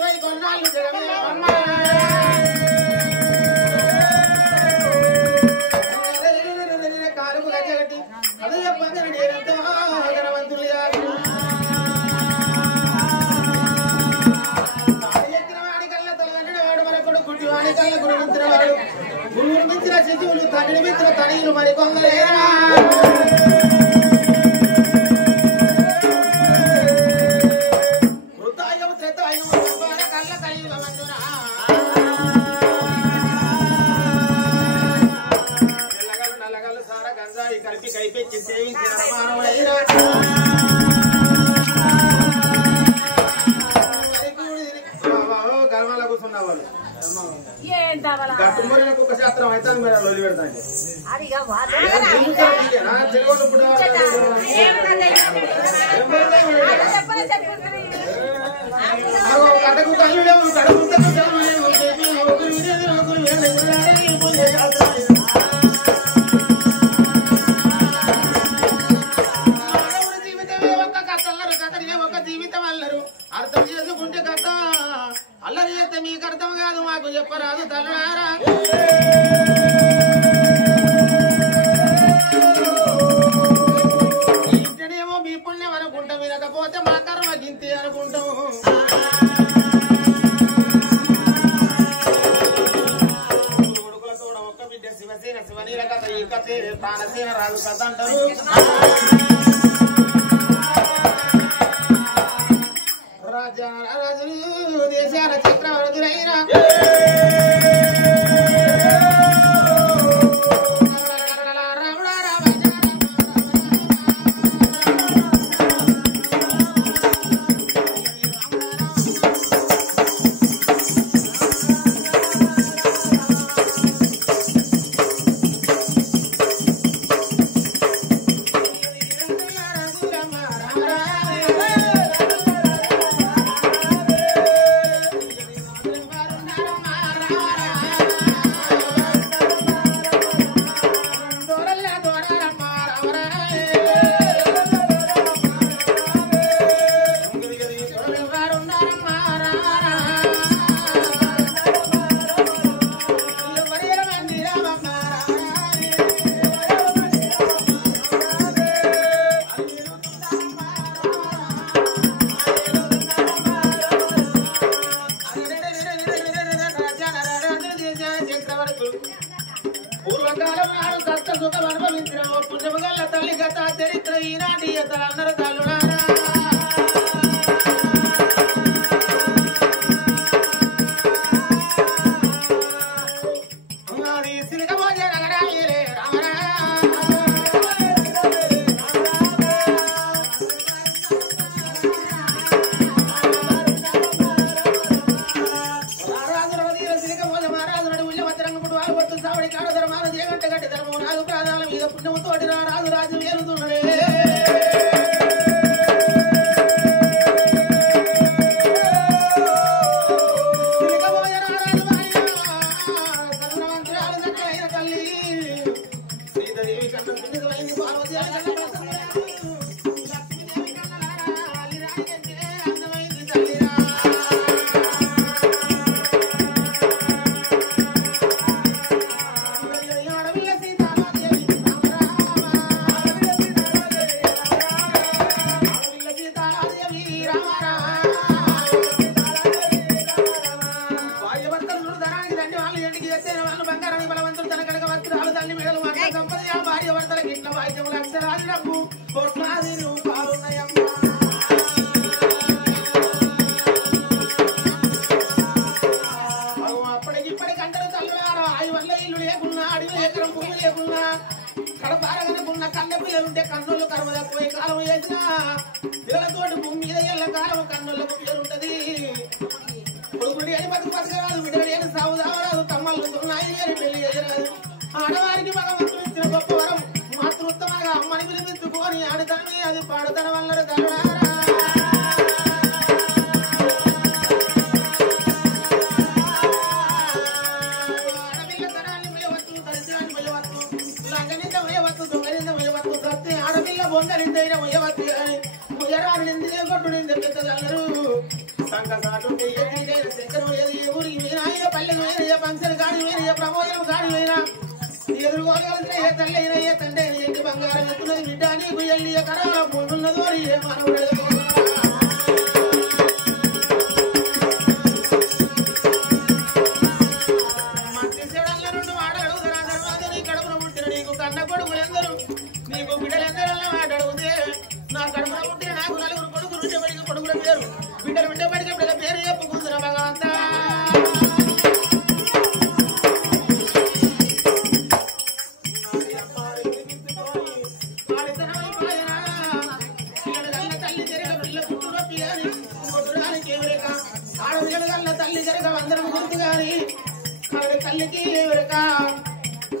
శివై కొన్నాళ్ళు జగమే కారుకు గజగట్టి అది చెప్పండి నేనంతా గణవంతులు వాడికల్లా తలగండి వాడు మన కొడుకు గుడ్డి వాడికల్లా గుడి మించిన వాడు గురువులు మించిన శిశువులు తండ్రి మించిన తనయులు మరి కొందరేనా కలిపి కైపెచ్చి సేవించిన మానవుడైనా గర్మాల కూర్చున్న వాళ్ళు గట్టుమూరిన కుక్క శాస్త్రం అయితే మీరు వదిలి పెడతాండి కటకు కళ్ళు కడుపు జీవితం అల్లరు అర్థం చేసుకుంటే కథ అల్లరి చేస్తే మీకు అర్థం కాదు మాకు చెప్పరాదు తల్లారా ఇంటనేమో మీ పుణ్యం అనుకుంటాం వినకపోతే మా కర్మ గింతి అనుకుంటాం కొడుకులతో ఒక్క బిడ్డ శివసేన శివనీల కథ ఈ కథ ప్రాణసేన రాజు కథ అంటారు రాజులు దేశాల చక్రవర్తులైన పూర్వకాలం నాడు కష్ట సుఖం అనుభవించిన పుణ్యముగల్ల తల్లి గత చరిత్ర ఈనాటి అందరూ తల్లుడారా సిలికబోజే నగరాలే రామరా సావడి కాడ ధర్మాలు జగంట గట్టి ధర్మం నాలుగు ప్రాణాల మీద పుణ్యముతోటి రాజు రాజు వేలుతున్నాడే తల్లి శ్రీదేవి కన్నా పుణ్యమైంది పార్వతి అందమైంది తల్లిరా భార్య భర్తలకు ఇట్లా వాయిద్యములు అక్షరాలు డబ్బు కోట్లాది రూపాలున్నాయమ్మా అప్పటికిప్పటికి అంటారు తల్లులారా ఆయి వల్ల ఇల్లు లేకున్నా అడవి ఎకరం భూమి లేకున్నా కడపారగనుకున్న కన్న పిల్లలుంటే కన్నులు కర్మ తక్కువ కాలం వేసిన పిల్లలతోటి భూమి మీద ఎల్ల కాలం కన్నులకు పేరుంటది కొడుకుడి అని బతుకు బతకరాదు బిడ్డడి అని సాగు దావరాదు తమ్మలు ఉన్నాయి అని పెళ్లి చేయరాదు ఆడవారికి భగవంతుడు ఇచ్చిన గొప్ప వరం మాతృత్వమగా అమ్మని పిలిపించుకొని ఆడతానే అది పాడతన వల్ల తల్లుడారా ఆడపిల్ల బొందలిందైన మొయ్యవద్దు అని ముయ్యరాలు నిందిలే కొట్టు నింద పెద్దదల్లరు సంక సాటుంటే శంకరం ఊరికి పోయినా పల్లెకు పోయినా ఫంక్షన్ కాడి పోయినా ప్రమోదం కాడి పోయినా ఎదుర్కోగలిగిన ఏ తల్లి అయినా ఏ తండ్రి అయినా ఇంటి బంగారం ఎత్తున్నది బిడ్డ నీకు ఎల్లి కరాల పూడున్నదో ఏ మనవుడు మంచి చెడల్ల రెండు మాటలు తర్వాత నీ కడుపున పుట్టిన నీకు కన్న కొడుకులందరూ నీకు బిడ్డలందరూ మాట అడిగితే నా కడుపున పుట్టిన నాకు నలుగురు కొడుకులు బిడ్డబడికి కొడుకుల పేరు బిడ్డలు బిడ్డబడికి బిడ్డల పేరు చెప్పుకుంటున్న భగవంతా తల్లి జరగ అందరం గుర్తు గాని ఆవిడ తల్లికి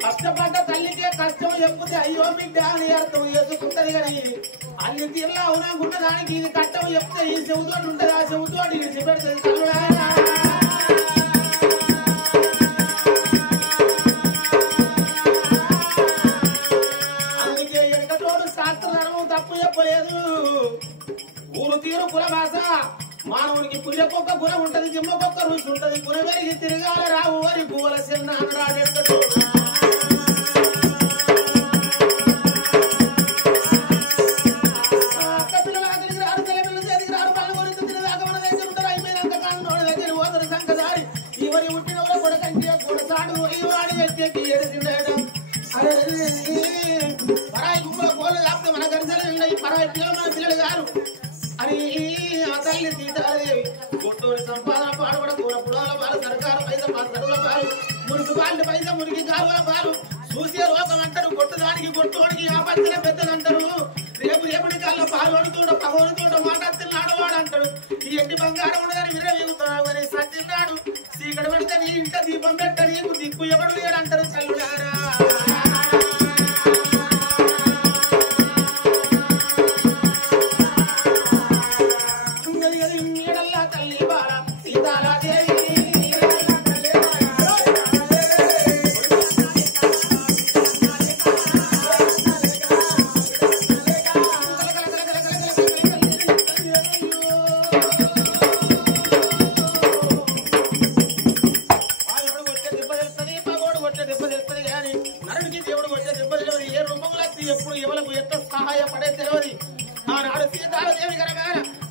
కష్టపడ్డ తల్లికే కష్టం చెప్పుతే అయ్యో బిడ్డ అని అర్థం చేసుకుంటది కానీ అన్ని తీర్లా అవునాకున్న దానికి ఇది కట్టం చెప్తే ఈ చెవుతోటి ఉంటది ఆ చెవుతోటి ఇది పెడుతుంది కలుడాయన అందుకే ఎక్కటోడు శాస్త్రధర్మం తప్పు చెప్పలేదు ఊరు తీరు కుల భాష మానవునికి పుల్లకొక్క గుణం ఉంటది జిమ్మకొక్క రుచి ఉంటది పునవెరిగి తిరగాల రావు అని పువ్వుల చిన్న రాడెక్కడు పిల్లలు అతనికి రాడు తెల్లపిల్లలు చేతికి రాడు పళ్ళు కొరికి తినదాకా మన దగ్గర ఉంటారు అయిపోయినాక కాదు నోడి దగ్గర పోతారు సంకదారి ఇవరి పుట్టినవర కొడకంటే కొడసాడు వాడి వ్యక్తికి ఏడుతుండేయడం అదే పరాయి గుమ్మల కోళ్ళు కాకపోతే మన గరిసెలు ఉన్నాయి పరాయి పిల్లలు మన పిల్లలు గారు అని ఆ తల్లి సీతాదేవి గుట్టూరి సంపాదన పాడుబడ కూర పుడాల పాలు సర్కారు పైస సరువుల పాలు మురికి పాలు పైస మురికి కాలువల పాలు చూసే రోగం అంటారు కొట్టుదానికి కొట్టుకోడికి ఆ పచ్చల పెద్దదంటారు రేపు రేపుడి కాళ్ళ పాలు అడుగుతుండ పగోడుతుండ మాట్లాడుతున్నాడు వాడు అంటాడు ఈ ఎండి బంగారం ఉండదని విరవీగుతున్నాడు అని సత్యనాడు చీకటి పడితే నీ ఇంట దీపం పెట్టడు నీకు దిక్కు ఎవడు లేడంటారు చల్లుడారా ఎప్పుడు ఎవరికి ఎంత సహాయపడే తెలియదు ఆనాడు సీతాదేవి కనుక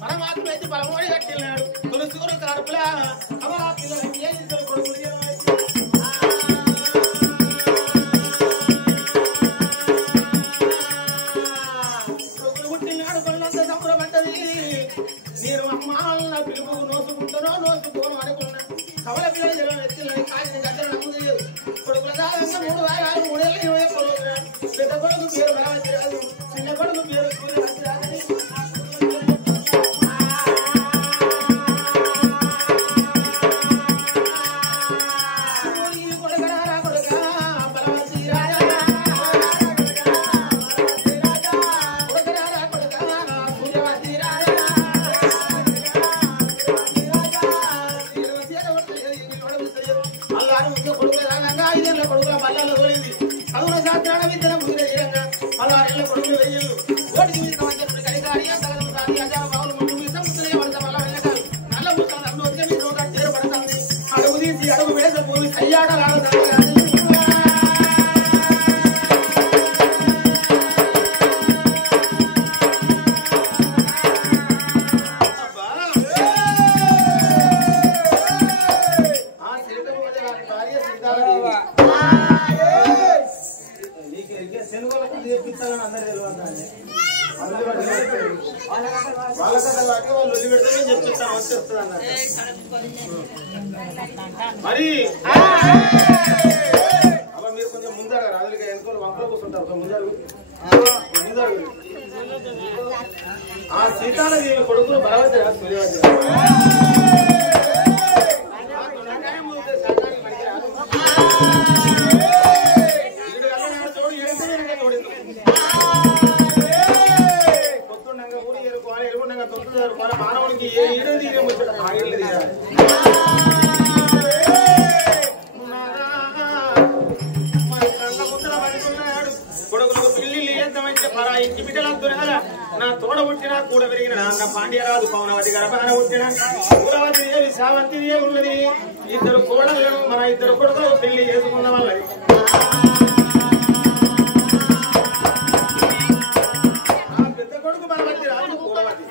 పరమాత్మ అయితే పరమోడి కట్టినాడు తులసూరు కడుపులా అమరా పిల్లలకి ఏ ఇద్దరు కొడుకులు పుట్టినాడు కొడులంతా సంబరపడ్డది నేను అమ్మాళ్ళ పిలుపు నోసుకుంటానో నోసుకోను అనుకున్నా కవల పిల్లలు జనం ఎత్తులని కాసిన గద్దరు నమ్ముదు కొడుకుల దాదాపు 3 వారాలు 3 ఏళ్ళు 21 రోజులు పెద్ద కొడుకు పేరు బలవతి రాదు చిన్న కొడుకు పేరు సూర్యవతి రాదని కొడుకరారా కొడుక బలవతి రాజా కొడుకరారా కొడుక సూర్యవతి రాజా అల్లారు ముందు కొడుకు రాగా 5 ఏళ్ళ కొడుకుల బల్లలో తోలింది చదువుల శాస్త్రాల విద్యల ముగిన చేయంగా 16 ఏళ్ళ కొడుకులు వెయ్యలు ఓటికి మీద సంవత్సరం కడిగారి సగం సాధి అజాల బావులు ముందు మీద ముసలి పడతా వల్ల వెళ్ళగాలి నల్ల ముసలి అన్ను వచ్చే మీద ఒక చేరు పడుతుంది అడుగు తీసి అడుగు వేస పోయి కయ్యాడలాడతారు మరి అలా మీరు కొంచెం ముందర రాజులకి ఎంతో వంకలో కూర్చుంటారు ముందరు ఆ సీతాదేవి కొడుకులు బలవతి సూర్యవతి మానవునికి ఏ ఈడు తీయముచ్చాడు ఆ ఇల్లు తీయాలి మరి కళ్ళ ముద్దల పడుకున్నాడు కొడుకులకు పిల్లి ఎంతమంచి పరా ఇంటి బిడ్డలంటున్నారా నా తోడ పుట్టిన కూడా పెరిగిన నాన్న పాండ్యరాజు పవనవతి గర్భాన పుట్టిన కులవతి దేవి సావంతి దేవి ఉన్నది. ఇద్దరు కోడలను మన ఇద్దరు కొడుకులు పెళ్లి చేసుకున్న వాళ్ళది. ఆ పెద్ద కొడుకు బలవతి రాజు కులవతి,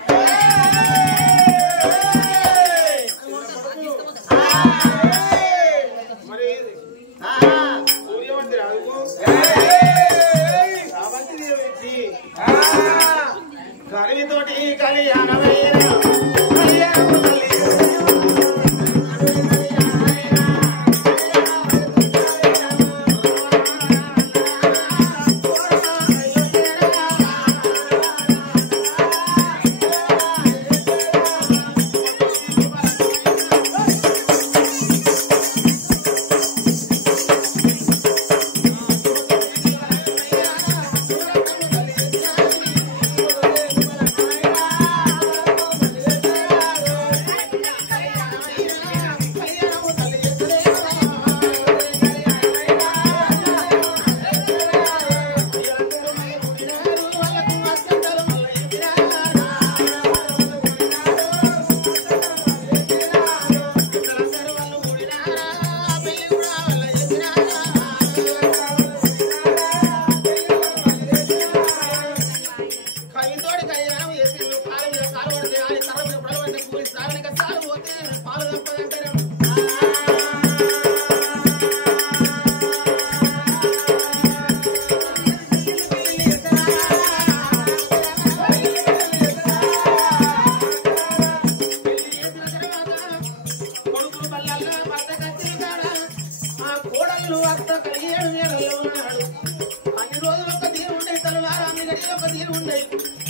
మరి సూర్యవంతి రాజుకు సావంతి దేవి ఇచ్చి కలితోటి కళ్యాణమైన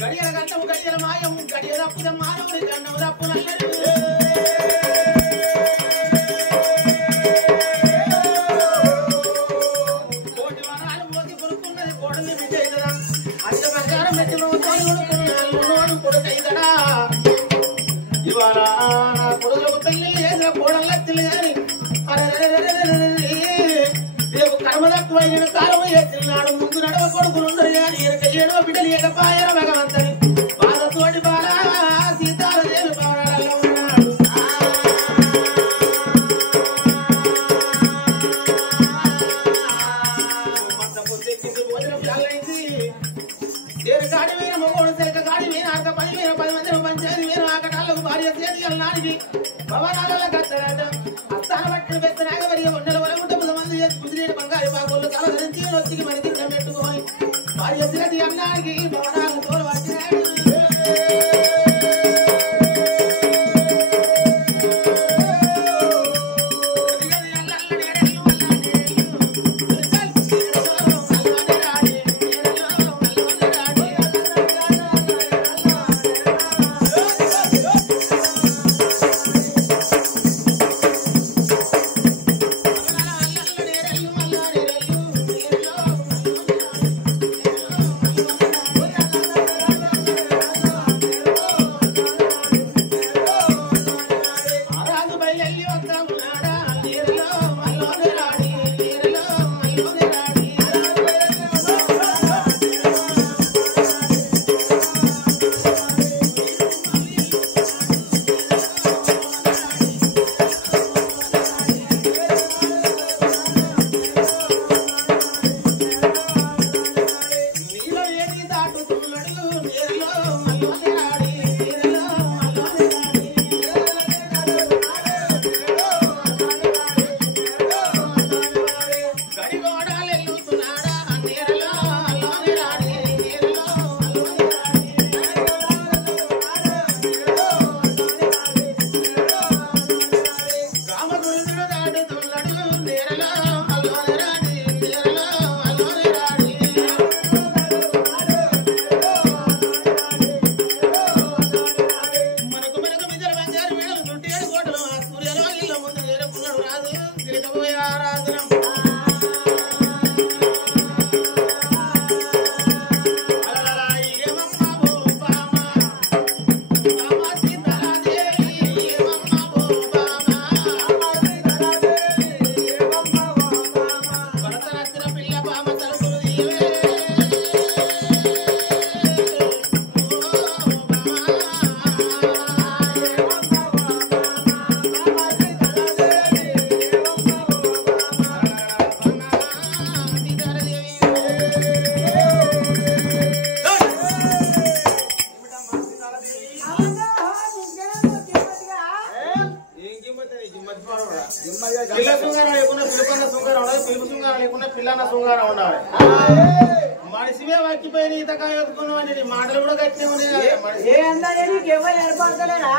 గడియల గంటము గడియల మాయం గడియ తప్పుద మానవుడి గన్నము తప్పు నల్లడు కోటి వరాలు మోసి కొనుక్కున్నది కోడల్ని బిడ్డ కదా అధిక బంగారం పెట్టి ప్రభుత్వాలు కొనుక్కున్నాడు కొడుకు ఇదడా ఇవాళ నా కొడుకులకు పెళ్లి చేసిన కోడలు లత్తిలు గాని రేపు కర్మ తక్కువైన కాలం చేస్తున్నాడు. ముందు నడవ కొడుకులుండరు కానీ ఏడవ బిడ్డలు ఏకపాయన భగవంతుని బాధతోటి బాలా సీతాలదేవి పవనాలలో ఉన్నాడు. దేని కాడి మీద మొగోడు తెలక కాడి మీద అర్ధ 10 మీద 10 మంది పంచాయతీ మీద ఆకటాలకు భార్య చేతి నాడికి భవనాలలో కట్టడాట అస్తాన పట్టిన పెద్ద నాగవరి ఒండల వలగుంట మంది చేసి బంగారు బాగోళ్ళు తల ధరించి వచ్చి మరి తిండం పెట్టుకోని భార్య చేతి అన్నానికి భవనాలు తోలు వచ్చినాడు. పిల్ల శృంగారం లేకుండా పిలుపన్న శృంగారం ఉండాలి, పిలుపు శృంగారం లేకుండా పిల్లన్న శృంగారం ఉండాలి. మనిషివే వక్కిపోయిన ఈతకాయ ఎత్తుకున్నావు అని నీ మాటలు కూడా గట్టినే ఉన్నాయి.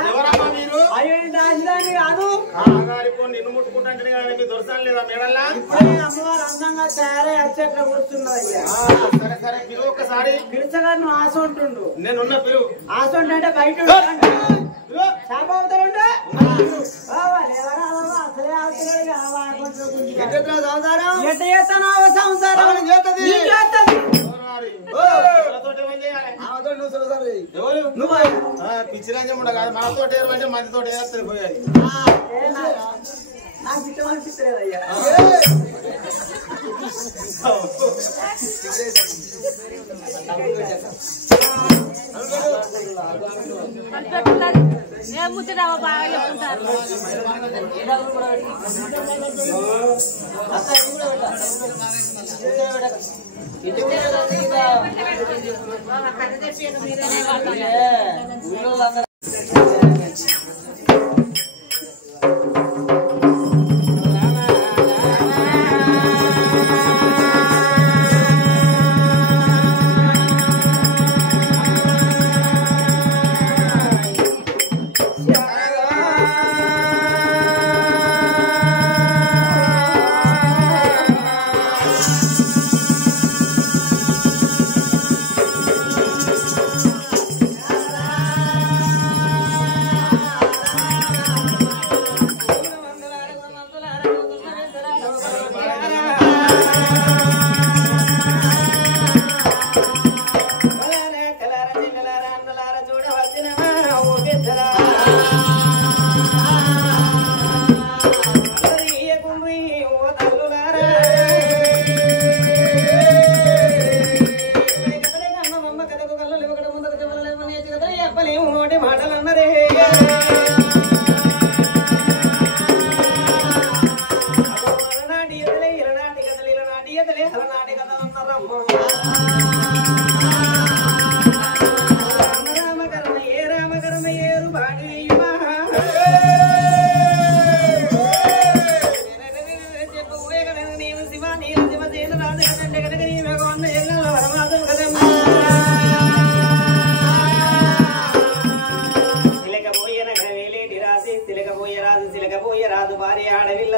ఎవరమ్మా మీరు? నిన్ను ముట్టుకుంటే కానీ మీ దొరసాలు లేదా మేడల్లా? అమ్మవారు అందంగా తయారై అచ్చట్ల కూర్చున్నదయ్యా. సరే సరే పిలువు ఒక్కసారి. పిలుచగా నువ్వు ఆశ ఉంటుండు. నేనున్న పిలువు. ఆశ ఉంటే బయట చేప అవుతాడుంటే ఎట్ట చేస్తాను సంసారం పిచ్చిరాజ్యం కాదు, మనతో అంటే మందితో వేస్తుంది పోయాలి. నాకు ఇష్టం అనిపిస్తలేదయ్యా. ముచ్చటావా బాగా చెప్తుంటారు.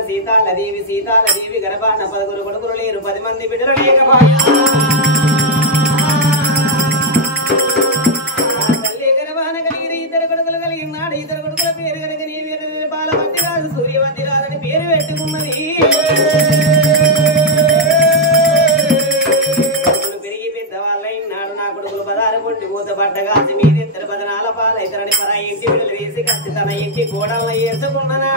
సీతాలదేవి సీతాలదేవి గర్భాన 10 కొడుకులు లేరు 10 మంది బిడ్డలు లేకపోయా తల్లి గర్భాన కలిగిన 2 కొడుకులు కలిగినాడు 2 కొడుకుల పేరు కనుక నీ వీరు బాలవంతి రాదు సూర్యవంతి రాదని పేరు పెట్టుకున్నది. కొడుకులు పెరిగి పెద్దవాళ్ళైనాడు నా కొడుకులు 16 కొట్టి మూత పడ్డగా మీదిద్దరు 14 పాలైతరని పరా ఇంటి బిడ్డలు వేసి కత్తి తన ఇంటి గోడలను వేసుకున్ననా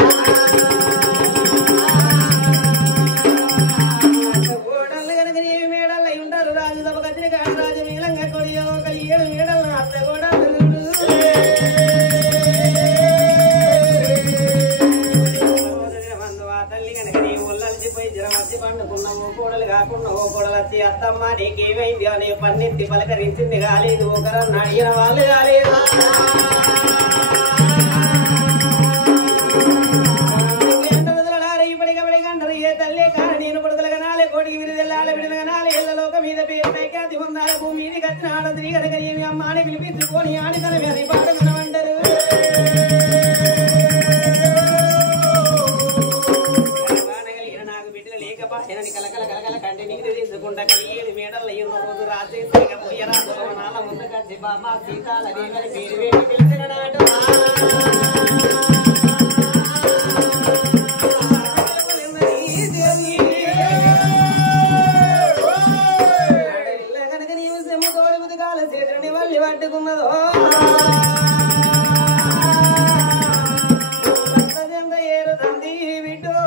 అత్తమ్మ నీకేమైంది అని పన్నెత్తి పలకరించింది కాలేదు ఒకరన్నా అడిగిన వాళ్ళు కాలేదు. ఇప్పటికప్పటి గంటలు ఏ తల్లి కానీ నేను కొడుకులుగా నాలే కోడికి విరిదెల్లాల విడినగా నాలే ఇళ్లలోక మీద పేరు పైకాతి పొందాల భూమి మీద కట్టిన ఆడది కనుక ఏమి అమ్మ అని పిలిపించుకొని ఆడితన మీద పాడుకునమంటారు. కలకల కలకల కంటి నీరు తీసుకుంటా కలిగేది మేడల్లో ఎన్నో రోజు రాత్రి పోయరాదు నాల ముందు కచ్చి బామ్మ సీతాలదేవి పేరు వేసి పిలిచినాడు. కనుక నీవు సెమ్ము తోడి బుద్ధి కాల చేతుని వల్లి పట్టుకున్నదో ఏరు తంది బిడ్డో